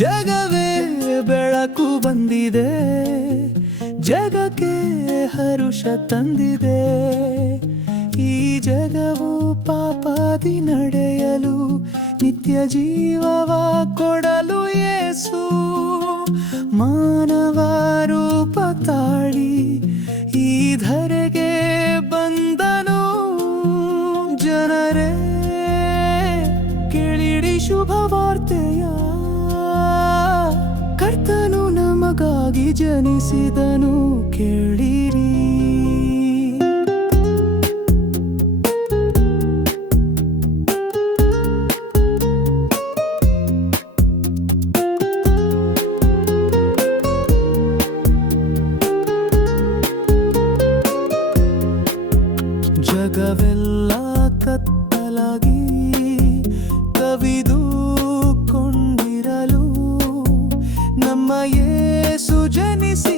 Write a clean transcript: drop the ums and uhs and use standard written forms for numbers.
ಜಗವೇ ಬೆಳಕು ಬಂದಿದೆ, ಜಗಕ್ಕೆ ಹರುಷ ತಂದಿದೆ. ಈ ಜಗವು ಪಾಪದಿ ನಡೆಯಲು ನಿತ್ಯ ಜೀವವ ಕೊಡಲು ಯೇಸು ಮಾನವ ರೂಪ ತಾಳಿ ಈ ಧರೆಗೆ ಬಂದನು. ಜನರೇ ಕೇಳಿರಿ ಶುಭ ವಾರ್ತೆಯ, ಕರ್ತನು ನಮಗಾಗಿ ಜನಿಸಿದನು ಕೇಳಿರಿ. ಜಗವೆಲ್ಲ ಕತ್ತಲಾಗಿ ಕವಿದು ಕೊಂಡಿರಲು ನಮ್ಮ ಯೇಸು ಜನಿಸಿ